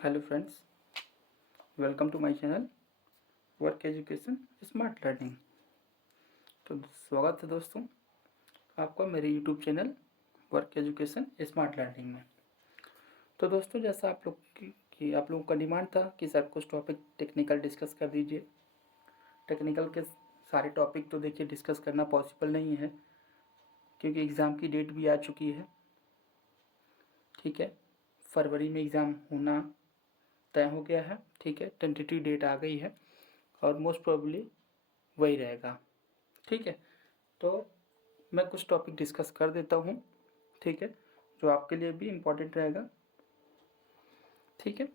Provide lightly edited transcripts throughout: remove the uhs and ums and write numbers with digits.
Hello friends, welcome to my channel work education smart learning. तो स्वागत है दोस्तों आपका मेरे YouTube channel work education smart learning में। तो दोस्तों जैसा आप लोगों का डिमांड था कि सर कुछ टॉपिक टेक्निकल डिस्कस कर दीजिए। टेक्निकल के सारे टॉपिक तो देखिए डिस्कस करना पॉसिबल नहीं है क्योंकि एग्ज़ाम की डेट भी आ चुकी है। ठीक है, फरवरी में एग्ज़ाम होना तय हो गया है। ठीक है, टेंटेटिव डेट आ गई है और मोस्ट प्रोबेबली वही रहेगा। ठीक है, तो मैं कुछ टॉपिक डिस्कस कर देता हूँ। ठीक है, जो आपके लिए भी इम्पोर्टेंट रहेगा। ठीक है,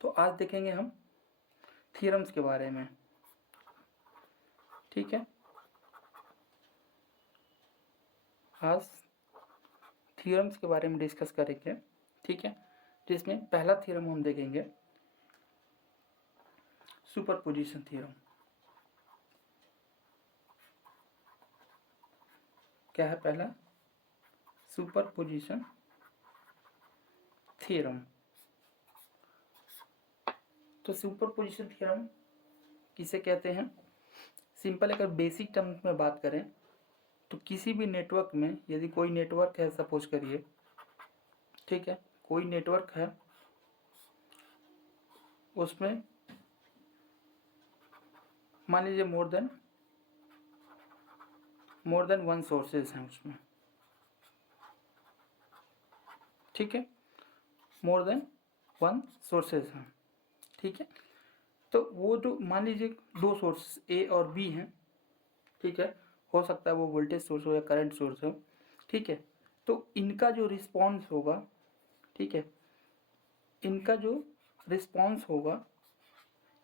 तो आज देखेंगे हम थ्योरम्स के बारे में। ठीक है, आज थ्योरम्स के बारे में डिस्कस करेंगे। ठीक है, जिसमें पहला थ्योरम हम देखेंगे सुपरपोजिशन थ्योरम। क्या है पहला? Superposition theorem. तो सुपरपोजिशन थ्योरम किसे कहते हैं? सिंपल अगर बेसिक टर्म्स में बात करें तो किसी भी नेटवर्क में यदि कोई नेटवर्क है, सपोज करिए, ठीक है, कोई नेटवर्क है, उसमें मान लीजिए मोर देन वन सोर्सेज हैं उसमें। ठीक है, मोर देन वन सोर्सेज हैं। ठीक है, तो वो जो मान लीजिए दो सोर्स ए और बी हैं। ठीक है, हो सकता है वो वोल्टेज सोर्स हो या करंट सोर्स हो। ठीक है, तो इनका जो रिस्पॉन्स होगा, ठीक है, इनका जो रिस्पॉन्स होगा,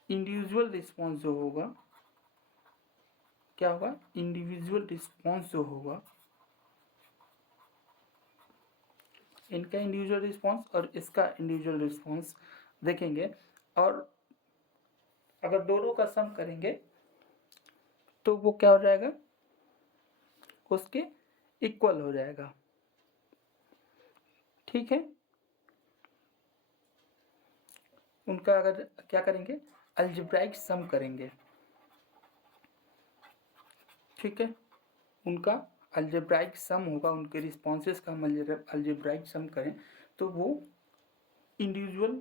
इंडिविजुअल रिस्पॉन्स जो होगा, क्या होगा? इंडिविजुअल रिस्पॉन्स जो होगा, इनका इंडिविजुअल रिस्पॉन्स और इसका इंडिविजुअल रिस्पॉन्स देखेंगे, और अगर दोनों का सम करेंगे तो वो क्या हो जाएगा? उसके इक्वल हो जाएगा। ठीक है, उनका अगर क्या करेंगे? अलजेब्राइक सम करेंगे। ठीक है, उनका अलजेब्राइक सम होगा, उनके रिस्पॉन्सेस का हम अलजेब्राइक सम करें तो वो इंडिविजुअल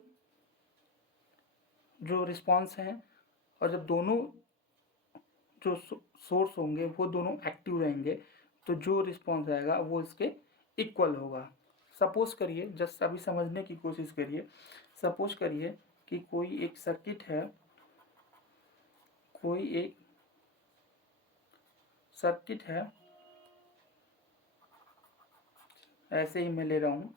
जो रिस्पॉन्स हैं, और जब दोनों जो सोर्स होंगे वो दोनों एक्टिव रहेंगे तो जो रिस्पॉन्स आएगा वो इसके इक्वल होगा। सपोज करिए, जस्ट अभी समझने की कोशिश करिए। सपोज करिए कि कोई एक सर्किट है, कोई एक सर्किट है, ऐसे ही मैं ले रहा हूँ।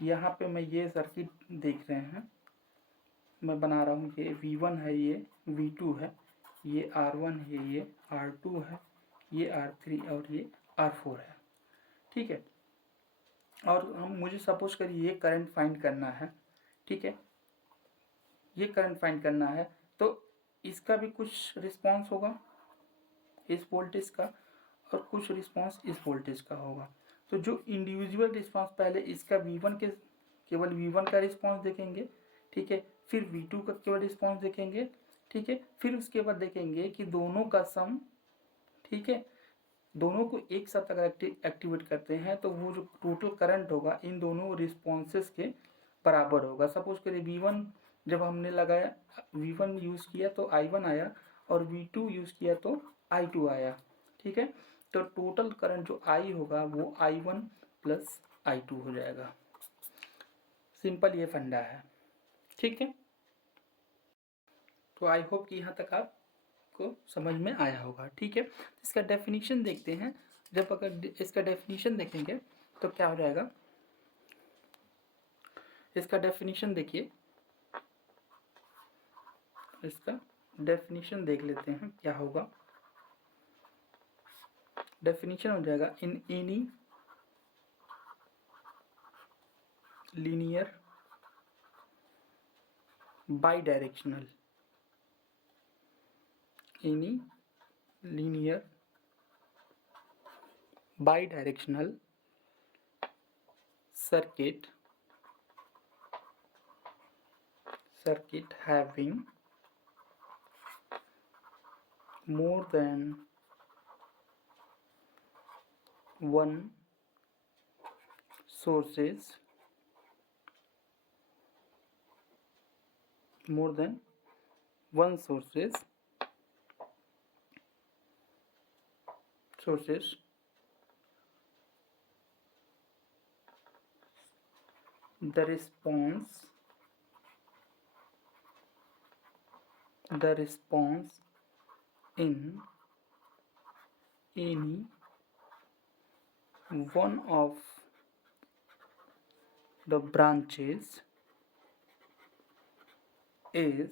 यहाँ पे मैं ये सर्किट देख रहे हैं, मैं बना रहा हूँ। ये V1 है, ये V2 है, ये R1 है, ये R2 है, ये R3 और ये R4 है। ठीक है, और हम मुझे सपोज करिए ये करंट फाइंड करना है। ठीक है, ये करंट फाइंड करना है तो इसका भी कुछ रिस्पांस होगा इस वोल्टेज का, और कुछ रिस्पांस इस वोल्टेज का होगा। तो जो इंडिविजुअल रिस्पांस, पहले इसका V1 के केवल V1 का रिस्पांस देखेंगे। ठीक है, फिर V2 का केवल रिस्पांस देखेंगे। ठीक है, फिर उसके बाद देखेंगे कि दोनों का सम, ठीक है, दोनों को एक साथ अगर एक्टिवेट करते हैं तो वो जो टोटल करंट होगा इन दोनों रिस्पॉन्सेस के बराबर होगा। सपोज करिए V1 जब हमने लगाया, V1 यूज़ किया तो I1 आया, और V2 यूज़ किया तो I2 आया। ठीक है, तो टोटल करंट जो I होगा वो I1 प्लस I2 हो जाएगा। सिंपल ये फंडा है। ठीक है, तो आई होप कि यहाँ तक आपको समझ में आया होगा। ठीक है, इसका डेफिनेशन देखते हैं। जब अगर इसका डेफिनेशन देखेंगे तो क्या हो जाएगा? इसका डेफिनेशन देखिए, इसका डेफिनेशन देख लेते हैं क्या होगा। डेफिनेशन हो जाएगा in any linear by directional, any linear bidirectional circuit having more than one sources the response in any one of the branches is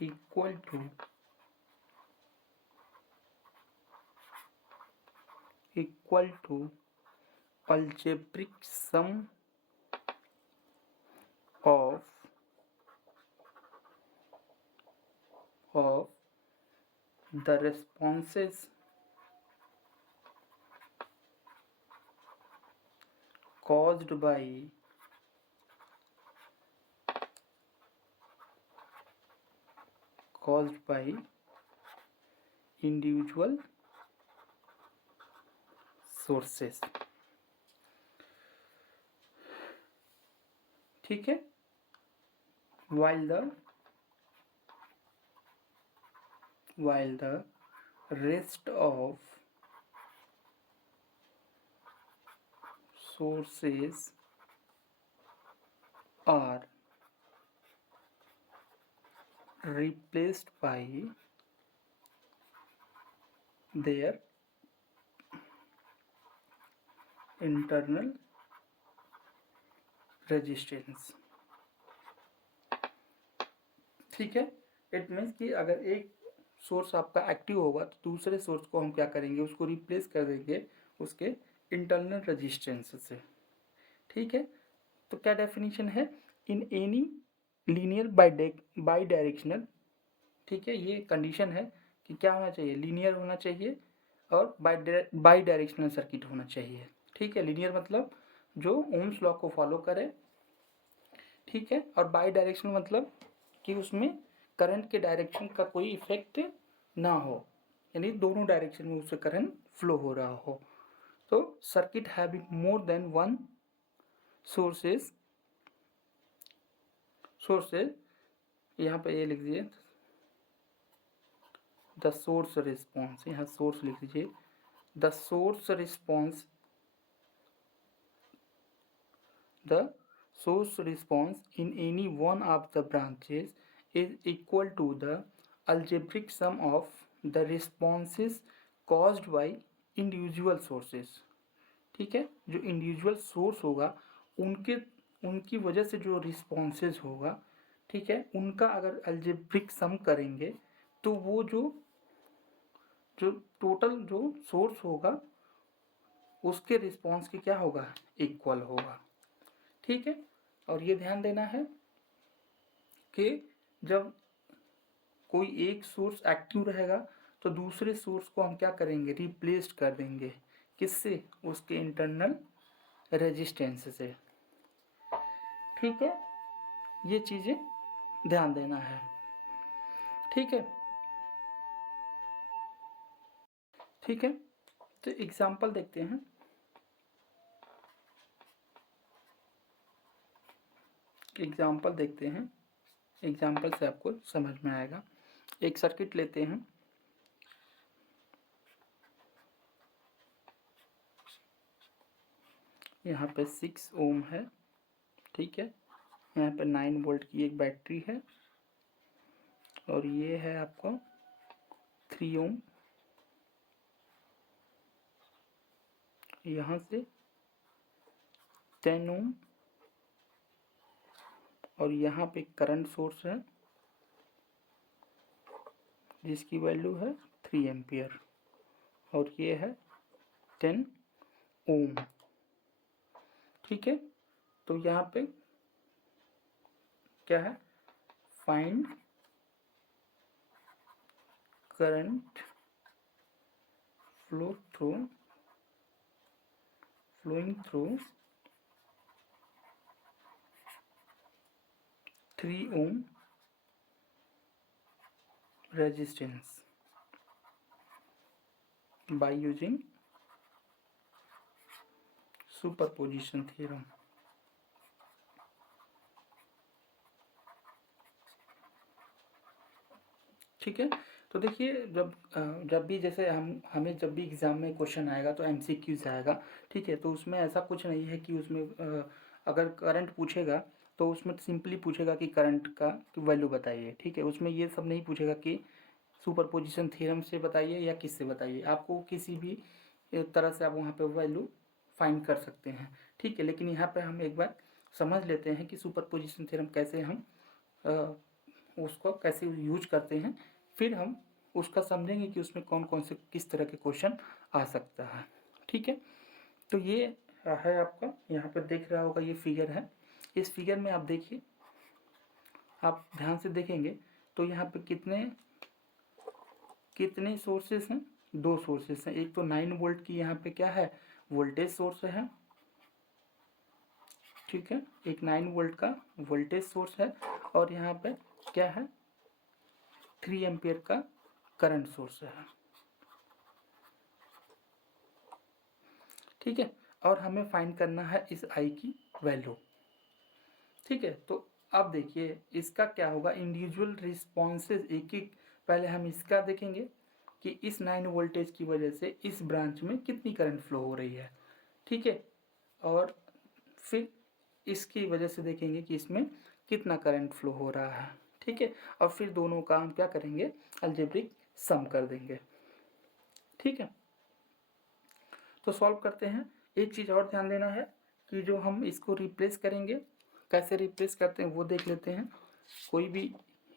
equal to algebraic sum of the responses caused by individual sources। ठीक है, while the rest of sources are replaced by their internal resistance। ठीक है, it means कि अगर एक source आपका active होगा तो दूसरे सोर्स को हम क्या करेंगे, उसको रिप्लेस कर देंगे उसके इंटरनल रेजिस्टेंस से। ठीक है, तो क्या डेफिनेशन है, in any linear by directional. ठीक है, ये कंडीशन है कि क्या होना चाहिए, लीनियर होना चाहिए और बाई डायरेक्शनल सर्किट होना चाहिए। ठीक है, लीनियर मतलब जो ओम्स लॉ को फॉलो करे। ठीक है, और बाई डायरेक्शनल मतलब कि उसमें करंट के डायरेक्शन का कोई इफेक्ट ना हो, यानी दोनों डायरेक्शन में उससे करंट फ्लो हो रहा हो। तो circuit having more than one sources यहाँ पे ये लिख दीजिए द सोर्स रिस्पॉन्स, यहाँ सोर्स लिख दीजिए the source response in any one of the branches is equal to the algebraic sum of the responses caused by individual sources। ठीक है, जो इंडिविजुअल सोर्स होगा उनकी वजह से जो रिस्पॉन्सेज होगा, ठीक है, उनका अगर अलजेब्रिक सम करेंगे तो वो जो टोटल जो सोर्स होगा उसके रिस्पॉन्स की क्या होगा, इक्वल होगा। ठीक है, और ये ध्यान देना है कि जब कोई एक सोर्स एक्टिव रहेगा तो दूसरे सोर्स को हम क्या करेंगे, रिप्लेस कर देंगे, किससे, उसके इंटरनल रेजिस्टेंस से। ठीक है, ये चीजें ध्यान देना है। ठीक है, ठीक है, तो एग्जाम्पल देखते हैं। एग्जाम्पल से आपको समझ में आएगा। एक सर्किट लेते हैं, यहाँ पे 6 ओम है। ठीक है, यहाँ पे 9 वोल्ट की एक बैटरी है और ये है आपको 3 ओम, यहाँ से 10 ओम और यहाँ पे करंट सोर्स है जिसकी वैल्यू है 3 एम्पियर और ये है 10 ओम। ठीक है, तो यहाँ पे क्या है, find current flowing through 3 ohm resistance by using superposition theorem. ठीक है, तो देखिए जब भी जैसे हमें जब भी एग्ज़ाम में क्वेश्चन आएगा तो एमसीक्यूज आएगा। ठीक है, तो उसमें ऐसा कुछ नहीं है कि उसमें अगर करंट पूछेगा तो उसमें सिंपली पूछेगा कि करंट का वैल्यू बताइए। ठीक है, उसमें ये सब नहीं पूछेगा कि सुपरपोजिशन थ्योरम से बताइए या किससे बताइए, आपको किसी भी तरह से आप वहाँ पे वैल्यू फाइंड कर सकते हैं। ठीक है, लेकिन यहाँ पे हम एक बार समझ लेते हैं कि सुपरपोजिशन थ्योरम कैसे हम उसको कैसे यूज करते हैं, फिर हम उसका समझेंगे कि उसमें कौन कौन से किस तरह के क्वेश्चन आ सकता है। ठीक है, तो ये है आपका, यहाँ पर देख रहा होगा ये फिगर है। इस फिगर में आप देखिए, आप ध्यान से देखेंगे तो यहाँ पे कितने सोर्सेस हैं, 2 सोर्सेस हैं। एक तो 9 वोल्ट की यहाँ पे क्या है वोल्टेज सोर्स है। ठीक है, एक 9 वोल्ट का वोल्टेज सोर्स है और यहाँ पे क्या है 3 एम्पियर का करंट सोर्स है। ठीक है, और हमें फाइंड करना है इस आई की वैल्यू। ठीक है, तो अब देखिए इसका क्या होगा, इंडिविजुअल रिस्पॉन्सेज एक एक, पहले हम इसका देखेंगे कि इस 9 वोल्टेज की वजह से इस ब्रांच में कितनी करंट फ्लो हो रही है। ठीक है, और फिर इसकी वजह से देखेंगे कि इसमें कितना करंट फ्लो हो रहा है। ठीक है, और फिर दोनों का हम क्या करेंगे अलजेब्रिक सम कर देंगे। ठीक है, तो सॉल्व करते हैं। एक चीज़ और ध्यान देना है कि जो हम इसको रिप्लेस करेंगे, कैसे रिप्लेस करते हैं वो देख लेते हैं। कोई भी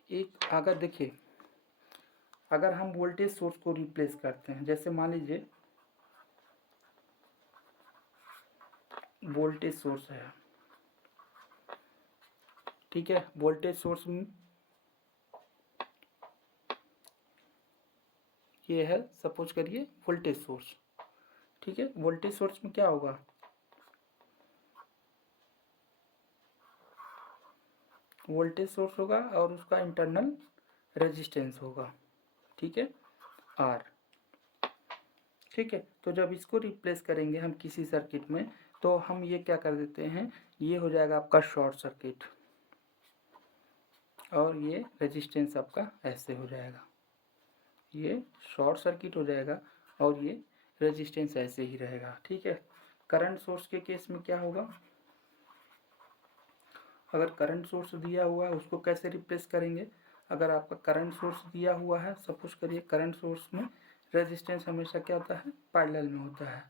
एक अगर देखिए, अगर हम वोल्टेज सोर्स को रिप्लेस करते हैं, जैसे मान लीजिए वोल्टेज सोर्स है। ठीक है, वोल्टेज सोर्स में ये है, सपोज करिए वोल्टेज सोर्स। ठीक है, वोल्टेज सोर्स में क्या होगा, वोल्टेज सोर्स होगा और उसका इंटरनल रेजिस्टेंस होगा। ठीक है, आर। ठीक है, तो जब इसको रिप्लेस करेंगे हम किसी सर्किट में तो हम ये क्या कर देते हैं, ये हो जाएगा आपका शॉर्ट सर्किट और ये रेजिस्टेंस आपका ऐसे हो जाएगा, ये शॉर्ट सर्किट हो जाएगा और ये रेजिस्टेंस ऐसे ही रहेगा। ठीक है, करंट सोर्स के केस में क्या होगा, अगर करंट सोर्स दिया हुआ है उसको कैसे रिप्लेस करेंगे, अगर आपका करंट सोर्स दिया हुआ है, सपोज करिए करंट सोर्स में रेजिस्टेंस हमेशा क्या होता है पैरेलल में होता है।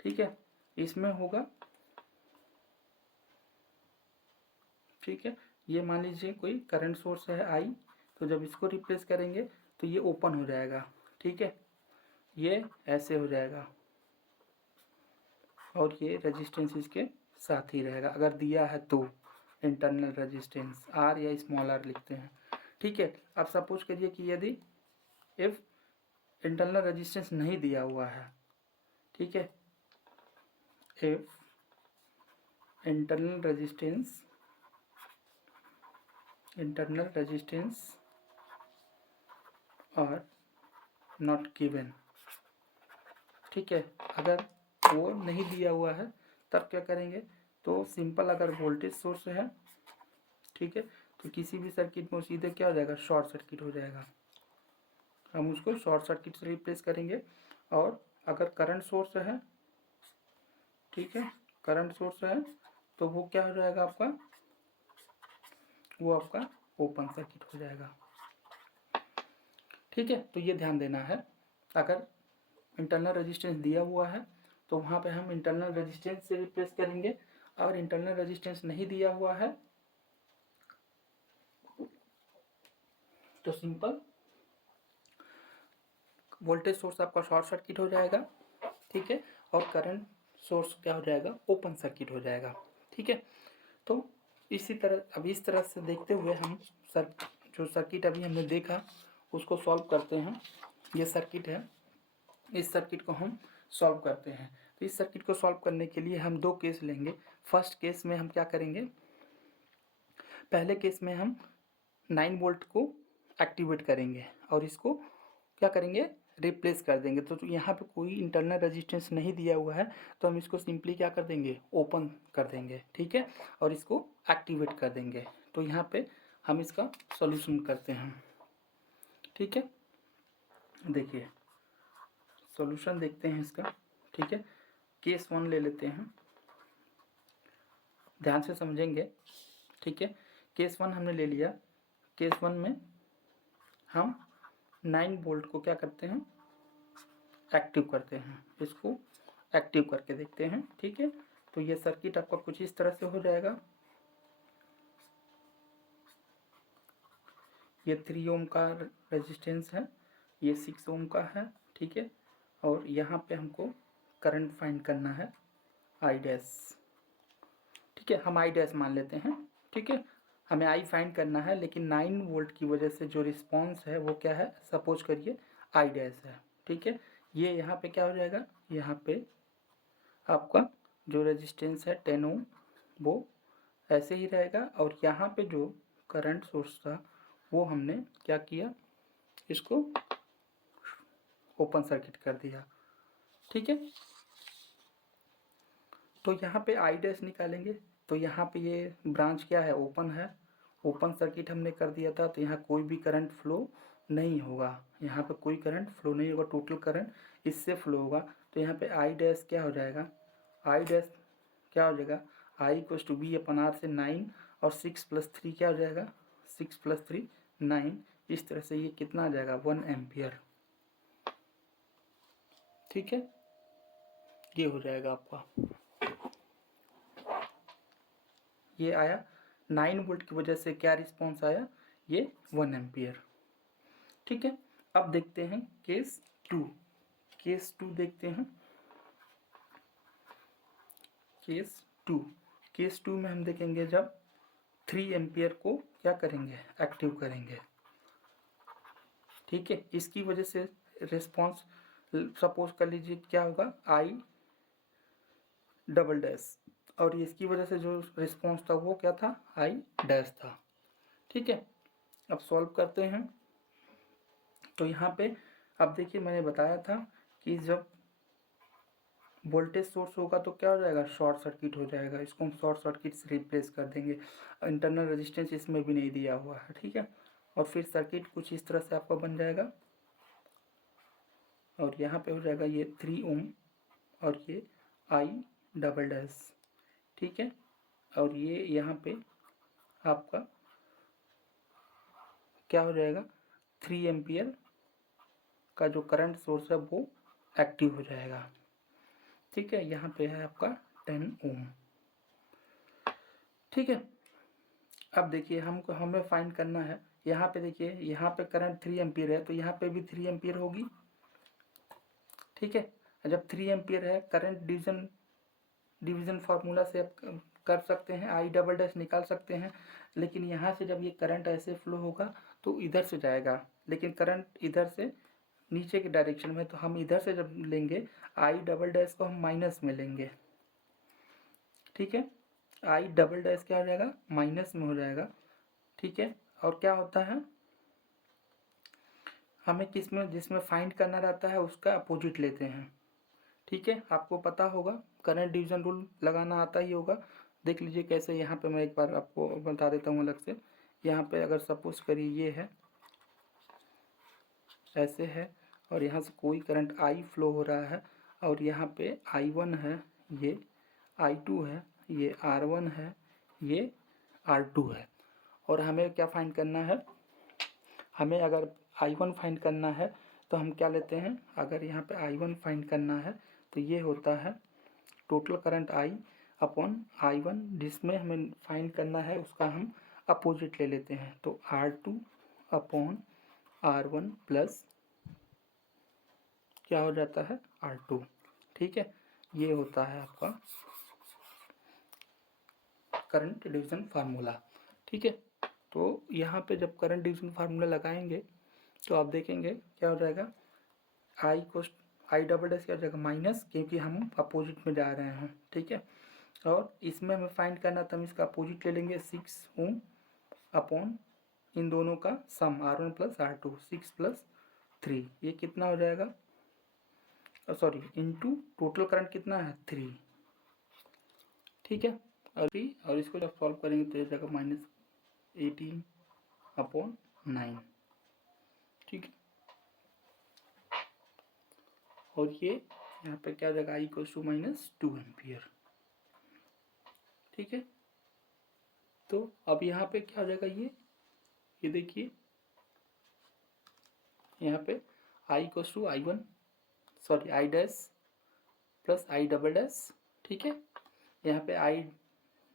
ठीक है, इसमें होगा, ठीक है, ये मान लीजिए कोई करंट सोर्स है आई, तो जब इसको रिप्लेस करेंगे तो ये ओपन हो जाएगा। ठीक है, ये ऐसे हो जाएगा और ये रेजिस्टेंस इसके साथ ही रहेगा अगर दिया है तो, इंटरनल रेजिस्टेंस आर या स्मॉल आर लिखते हैं। ठीक है, अब सपोज करिए कि यदि इफ इंटरनल रेजिस्टेंस नहीं दिया हुआ है, ठीक है, if internal resistance R not given. ठीक है, अगर वो नहीं दिया हुआ है तब क्या करेंगे, तो सिंपल अगर वोल्टेज सोर्स है, ठीक है, तो किसी भी सर्किट में सीधे क्या हो जाएगा शॉर्ट सर्किट हो जाएगा, हम उसको शॉर्ट सर्किट से रिप्लेस करेंगे। और अगर करंट सोर्स है, ठीक है, करंट सोर्स है तो वो क्या हो जाएगा आपका, वो आपका ओपन सर्किट हो जाएगा। ठीक है, तो ये ध्यान देना है, अगर इंटरनल रेजिस्टेंस दिया हुआ है तो वहाँ पे हम इंटरनल रेजिस्टेंस से रिप्लेस करेंगे। अगर इंटरनल रेजिस्टेंस नहीं दिया हुआ है तो सिंपल वोल्टेज सोर्स आपका शॉर्ट सर्किट हो जाएगा। ठीक है, और करंट सोर्स क्या हो जाएगा ओपन सर्किट हो जाएगा। ठीक है, तो इसी तरह अब इस तरह से देखते हुए हम जो सर्किट अभी हमने देखा उसको सॉल्व करते हैं। ये सर्किट है, इस सर्किट को हम सॉल्व करते हैं। तो इस सर्किट को सॉल्व करने के लिए हम 2 केस लेंगे। फर्स्ट केस में हम क्या करेंगे, पहले केस में हम 9 वोल्ट को एक्टिवेट करेंगे और इसको क्या करेंगे, रिप्लेस कर देंगे। तो यहाँ पे कोई इंटरनल रेजिस्टेंस नहीं दिया हुआ है, तो हम इसको सिंपली क्या कर देंगे, ओपन कर देंगे, ठीक है, और इसको एक्टिवेट कर देंगे। तो यहाँ पे हम इसका सॉल्यूशन करते हैं, ठीक है। देखिए सॉल्यूशन देखते हैं इसका, ठीक है। केस 1 ले लेते हैं, ध्यान से समझेंगे, ठीक है। केस 1 हमने ले लिया। केस 1 में हम 9 वोल्ट को क्या करते हैं, एक्टिव करते हैं। इसको एक्टिव करके देखते हैं, ठीक है। तो ये सर्किट आपका कुछ इस तरह से हो जाएगा। ये 3 ओम का रेजिस्टेंस है, ये 6 ओम का है, ठीक है। और यहाँ पे हमको करंट फाइंड करना है आई डैश, ठीक है। हम आई डैश मान लेते हैं, ठीक है। हमें आई फाइंड करना है, लेकिन 9 वोल्ट की वजह से जो रिस्पॉन्स है वो क्या है, सपोज करिए आई डैश है, ठीक है। ये यहाँ पे क्या हो जाएगा, यहाँ पे आपका जो रेजिस्टेंस है 10 ओम वो ऐसे ही रहेगा, और यहाँ पे जो करंट सोर्स था वो हमने क्या किया, इसको ओपन सर्किट कर दिया, ठीक है। तो यहाँ पे आई डैश निकालेंगे, तो यहाँ पे ये ब्रांच क्या है, ओपन है, ओपन सर्किट हमने कर दिया था, तो यहाँ कोई भी करंट फ्लो नहीं होगा, यहाँ पे कोई करंट फ्लो नहीं होगा, टोटल करंट इससे फ्लो होगा। तो यहाँ पे आई डैश क्या हो जाएगा, आई डैश क्या हो जाएगा, I equals to B upon R से 9 और 6 + 3 क्या हो जाएगा, 6 + 3 9। इस तरह से ये कितना आ जाएगा, 1 एम्पियर, ठीक है। ये हो जाएगा आपका, ये आया 9 वोल्ट की वजह से क्या रिस्पॉन्स आया, ये 1 एम्पियर, ठीक है। अब देखते हैं केस 2। केस 2 देखते हैं, केस 2। केस 2 में हम देखेंगे जब 3 एम्पियर को क्या करेंगे, एक्टिव करेंगे, ठीक है। इसकी वजह से रिस्पॉन्स सपोज कर लीजिए क्या होगा, आई डबल डैश, और इसकी वजह से जो रिस्पॉन्स था वो क्या था, आई डैश था, ठीक है। अब सॉल्व करते हैं। तो यहाँ पे अब देखिए मैंने बताया था कि जब वोल्टेज सोर्स होगा तो क्या हो जाएगा, शॉर्ट सर्किट हो जाएगा, इसको हम शॉर्ट सर्किट से रिप्लेस कर देंगे। इंटरनल रेजिस्टेंस इसमें भी नहीं दिया हुआ है, ठीक है। और फिर सर्किट कुछ इस तरह से आपका बन जाएगा, और यहाँ पे हो जाएगा ये 3 ओम और ये आई डबल डैश, ठीक है। और ये यहाँ पे आपका क्या हो जाएगा, 3 एम्पियर का जो करंट सोर्स है वो एक्टिव हो जाएगा, ठीक है। यहाँ पे है आपका 10 ओम, ठीक है। अब देखिए हमको हमें फाइंड करना है, यहाँ पे देखिए यहाँ पे करंट 3 एम्पियर है, तो यहाँ पे भी 3 एम्पियर होगी, ठीक है। जब 3 एम्पियर है, करंट डिवीज़न फार्मूला से आप कर सकते हैं, आई डबल डैश निकाल सकते हैं। लेकिन यहाँ से जब ये करंट ऐसे फ्लो होगा तो इधर से जाएगा, लेकिन करंट इधर से नीचे के डायरेक्शन में, तो हम इधर से जब लेंगे आई डबल डैश को हम माइनस में लेंगे, ठीक है। आई डबल डैश क्या हो जाएगा, माइनस में हो जाएगा, ठीक है। और क्या होता है, हमें किस में जिसमें फाइंड करना रहता है उसका अपोजिट लेते हैं, ठीक है। आपको पता होगा, करंट डिवीजन रूल लगाना आता ही होगा। देख लीजिए कैसे, यहाँ पे मैं एक बार आपको बता देता हूँ अलग से। यहाँ पे अगर सपोज करिए ये है, ऐसे है, और यहाँ से कोई करंट आई फ्लो हो रहा है, और यहाँ पे I1 है, ये I2 है, ये R1 है, ये R2 है। और हमें क्या फाइंड करना है, हमें अगर I1 फाइंड करना है तो हम क्या लेते हैं, अगर यहाँ पे I1 फाइंड करना है तो ये होता है total current I upon I1, जिसमें हमें फाइंड करना है उसका हम अपोजिट ले लेते हैं। तो R2 अपॉन R1 प्लस क्या हो जाता है, R2, ठीक है। ये होता है आपका करंट डिवीजन फार्मूला, ठीक है। तो यहाँ पे जब करंट डिवीजन फार्मूला लगाएंगे तो आप देखेंगे क्या हो जाएगा, आई को आई डबल डैश क्या हो जाएगा माइनस, क्योंकि हम अपोजिट में जा रहे हैं, ठीक है। और इसमें हमें फाइंड करना तो हम इसका अपोजिट ले लेंगे 6 ओम अपॉन इन दोनों का सम R1 प्लस R2 6 प्लस 3, ये कितना हो जाएगा, सॉरी इनटू टोटल करंट कितना है 3, ठीक है। और इसको जब सॉल्व करेंगे तो ये जाएगा -18 अपॉन 9, ठीक है। और ये यहाँ पे क्या जाएगा I इक्वल टू -2 एम्पियर, ठीक है। तो अब यहाँ पे क्या हो जाएगा, ये देखिए यहाँ पे I equal to I1 sorry I dash plus I double dash, ठीक है। यहाँ पे I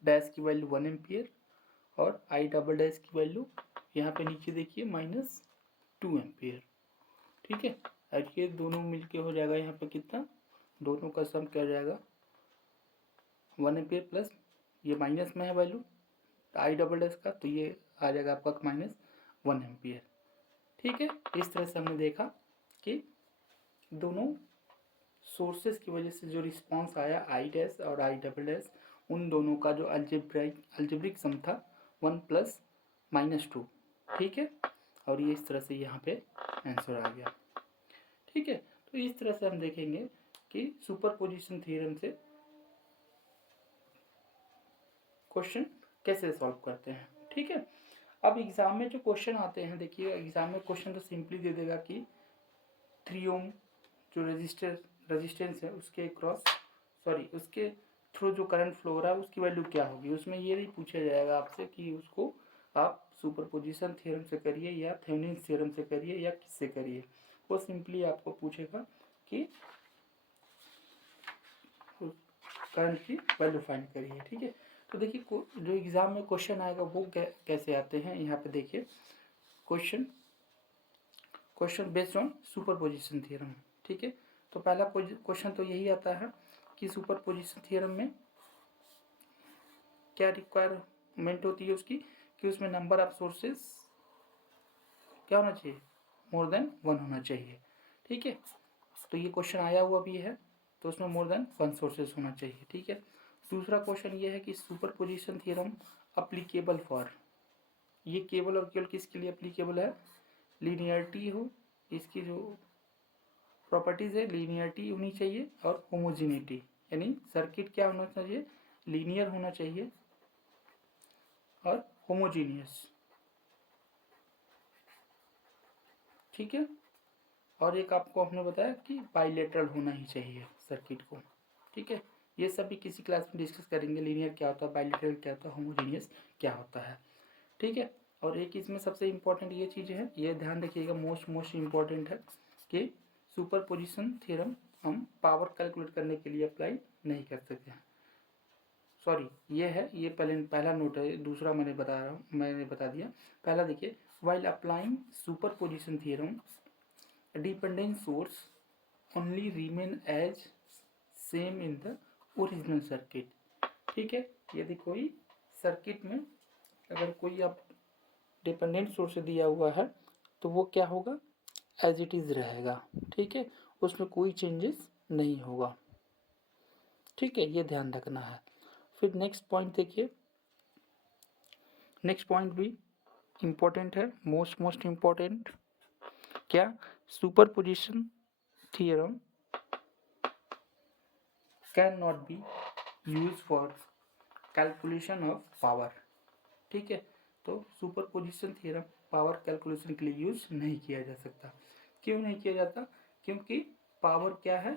डैश की वैल्यू 1 एम्पियर और I डबल डैश की वैल्यू यहाँ पे नीचे देखिए -2 एम्पियर, ठीक है। और ये दोनों मिलके हो जाएगा यहाँ पे कितना, दोनों का सम क्या हो जाएगा 1 एम्पियर प्लस ये माइनस में है वैल्यू I डबल डैश का, तो ये आ जाएगा आपका -1 एम्पियर, ठीक है। इस तरह से हमने देखा कि दोनों सोर्सेस की वजह से जो रिस्पांस आया I डैश और I डबल डैश, उन दोनों का जो अल्जेब्रिक सम था 1 प्लस -2, ठीक है। और ये इस तरह से यहाँ पे आंसर आ गया, ठीक है। तो इस तरह से हम देखेंगे कि सुपरपोजिशन थ्योरम से क्वेश्चन कैसे सॉल्व करते हैं, ठीक है। अब एग्जाम में जो क्वेश्चन आते हैं, देखिए एग्जाम में क्वेश्चन तो सिंपली दे देगा कि 3 ओम जो रेजिस्टेंस है उसके क्रॉस उसके थ्रू जो करंट फ्लो हो रहा है उसकी वैल्यू क्या होगी। उसमें ये नहीं पूछा जाएगा आपसे कि उसको आप सुपरपोजिशन थ्योरम से करिए या थेवेनिन्स थ्योरम से करिए या किससे करिए, वो सिंपली आपको पूछेगा कि करंट की वैल्यू फाइंड करिए, ठीक है। तो देखिए जो एग्जाम में क्वेश्चन आएगा वो कैसे आते हैं, यहाँ पे देखिए question based on superposition theorem, ठीक है। तो पहला क्वेश्चन तो यही आता है कि सुपरपोजिशन थ्योरम में क्या रिक्वायरमेंट होती है उसकी, कि उसमें नंबर ऑफ सोर्सेस क्या होना चाहिए, मोर देन 1 होना चाहिए, ठीक है। तो ये क्वेश्चन आया हुआ भी है, तो उसमें मोर देन 1 सोर्सेस होना चाहिए, ठीक है। दूसरा क्वेश्चन ये है कि सुपरपोजिशन थ्योरम अप्लीकेबल फॉर, ये केवल और केवल किसके लिए अप्लीकेबल है, लीनियरिटी हो, इसकी जो प्रॉपर्टीज है लीनियरिटी होनी चाहिए और होमोजीनिटी, यानी सर्किट क्या होना चाहिए, लीनियर होना चाहिए और होमोजीनियस, ठीक है। और एक आपको हमने बताया कि बाइलेटरल होना ही चाहिए सर्किट को, ठीक है। ये सब भी किसी क्लास में डिस्कस करेंगे, लीनियर क्या होता है, बाइलेटरल क्या होता है, होमोजीनियस क्या होता है, ठीक है। और एक इसमें सबसे इम्पोर्टेंट ये चीज़ है, ये ध्यान रखिएगा, मोस्ट इम्पोर्टेंट है कि सुपरपोजिशन थ्योरम हम पावर कैलकुलेट करने के लिए अप्लाई नहीं कर सकते हैं, सॉरी ये है, ये पहला नोट है, दूसरा मैंने बता दिया। पहला देखिए, while applying superposition theorem dependent source only remain as same in the original circuit, ठीक है। यदि कोई सर्किट में अगर कोई आप डिपेंडेंट सोर्स दिया हुआ है तो वो क्या होगा, एज इट इज़ रहेगा, ठीक है, उसमें कोई चेंजेस नहीं होगा, ठीक है, ये ध्यान रखना है। फिर नेक्स्ट पॉइंट देखिए, नेक्स्ट पॉइंट भी इम्पोर्टेंट है, मोस्ट इम्पोर्टेंट, क्या, superposition theorem can not be use for calculation of power, ठीक है। तो सुपरपोजिशन थ्योरम पावर कैलकुलेशन के लिए यूज नहीं किया जा सकता। क्यों नहीं किया जाता, क्योंकि पावर क्या है,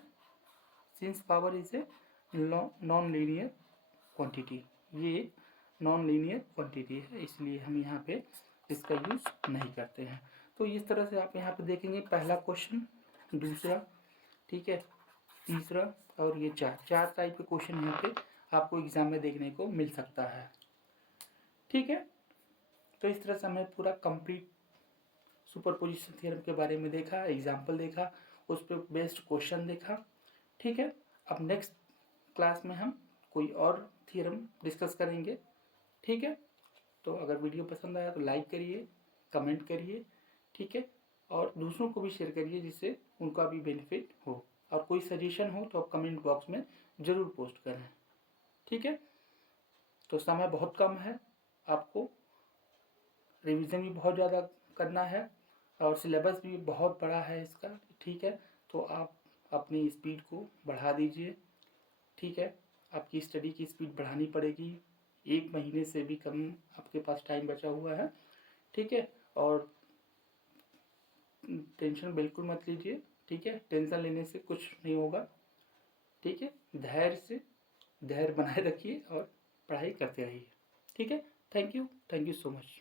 since power is a non linear quantity, ये नॉन लीनियर क्वांटिटी है, इसलिए हम यहाँ पे इसका यूज नहीं करते हैं। तो इस तरह से आप यहाँ पे देखेंगे, पहला क्वेश्चन, दूसरा, ठीक है, तीसरा और ये चार टाइप के क्वेश्चन यहाँ पे आपको एग्जाम में देखने को मिल सकता है, ठीक है। तो इस तरह से हमने पूरा कंप्लीट सुपरपोजिशन थ्योरम के बारे में देखा, एग्जाम्पल देखा, उस पर बेस्ड क्वेश्चन देखा, ठीक है। अब नेक्स्ट क्लास में हम कोई और थ्योरम डिस्कस करेंगे, ठीक है। तो अगर वीडियो पसंद आया तो लाइक करिए, कमेंट करिए, ठीक है, और दूसरों को भी शेयर करिए जिससे उनका भी बेनिफिट हो। और कोई सजेशन हो तो आप कमेंट बॉक्स में ज़रूर पोस्ट करें, ठीक है। तो समय बहुत कम है, आपको रिवीजन भी बहुत ज़्यादा करना है और सिलेबस भी बहुत बड़ा है इसका, ठीक है। तो आप अपनी स्पीड को बढ़ा दीजिए, ठीक है। आपकी स्टडी की स्पीड बढ़ानी पड़ेगी, 1 महीने से भी कम आपके पास टाइम बचा हुआ है, ठीक है। और टेंशन बिल्कुल मत लीजिए, ठीक है। टेंशन लेने से कुछ नहीं होगा, ठीक है। धैर्य बनाए रखिए और पढ़ाई करते रहिए, ठीक है। Thank you so much.